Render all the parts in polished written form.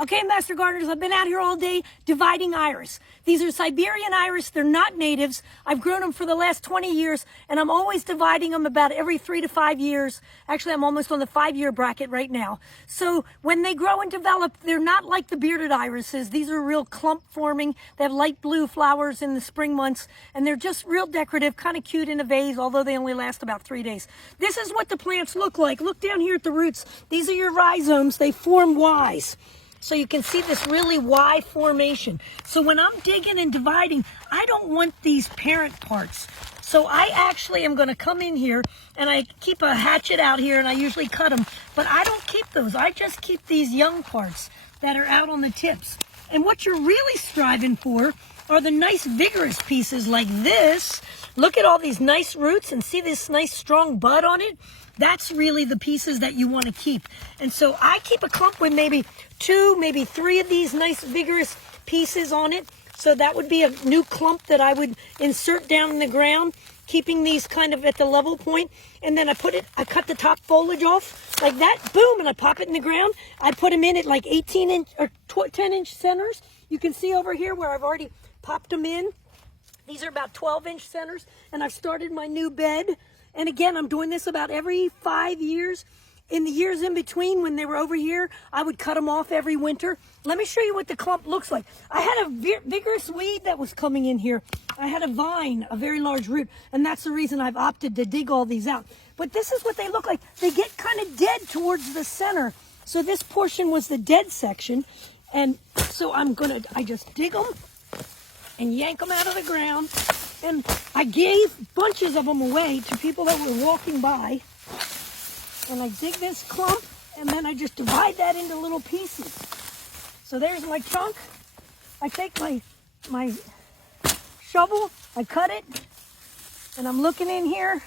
Okay, Master Gardeners, I've been out here all day dividing iris. These are Siberian iris. They're not natives. I've grown them for the last 20 years, and I'm always dividing them about every 3 to 5 years. Actually, I'm almost on the 5-year bracket right now. So when they grow and develop, they're not like the bearded irises. These are real clump forming. They have light blue flowers in the spring months, and they're just real decorative, kind of cute in a vase, although they only last about 3 days. This is what the plants look like. Look down here at the roots. These are your rhizomes. They form Ys. So you can see this really Y formation. So when I'm digging and dividing, I don't want these parent parts. So I actually am going to come in here and I keep a hatchet out here and I usually cut them. But I don't keep those. I just keep these young parts that are out on the tips. And what you're really striving for are the nice vigorous pieces like this. Look at all these nice roots and see this nice strong bud on it. That's really the pieces that you want to keep. And so I keep a clump with maybe 2, maybe 3 of these nice vigorous pieces on it. So that would be a new clump that I would insert down in the ground, keeping these kind of at the level point. And then I cut the top foliage off like that, boom, and I pop it in the ground. I put them in at like 18-inch or 10-inch centers. You can see over here where I've already popped them in. These are about 12-inch centers, and I've started my new bed. And again, I'm doing this about every 5 years. In the years in between, when they were over here, I would cut them off every winter. Let me show you what the clump looks like. I had a vigorous weed that was coming in here. I had a vine, a very large root, and that's the reason I've opted to dig all these out. But this is what they look like. They get kind of dead towards the center. So this portion was the dead section. And so I just dig them and yank them out of the ground. And I gave bunches of them away to people that were walking by. And I dig this clump, and then I just divide that into little pieces. So there's my chunk. I take my shovel, I cut it, and I'm looking in here.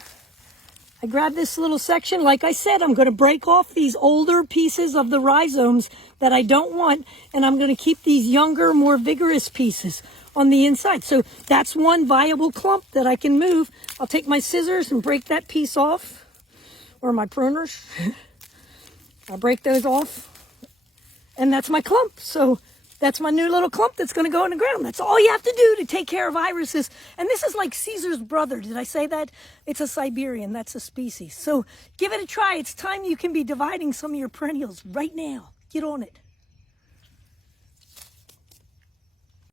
I grab this little section. Like I said, I'm going to break off these older pieces of the rhizomes that I don't want, and I'm going to keep these younger, more vigorous pieces on the inside. So that's one viable clump that I can move. I'll take my scissors and break that piece off, or my pruners. I'll break those off, and that's my clump. So that's my new little clump that's going to go in the ground. That's all you have to do to take care of irises. And this is like Caesar's brother. Did I say that? It's a Siberian. That's a species. So give it a try. It's time you can be dividing some of your perennials right now. Get on it.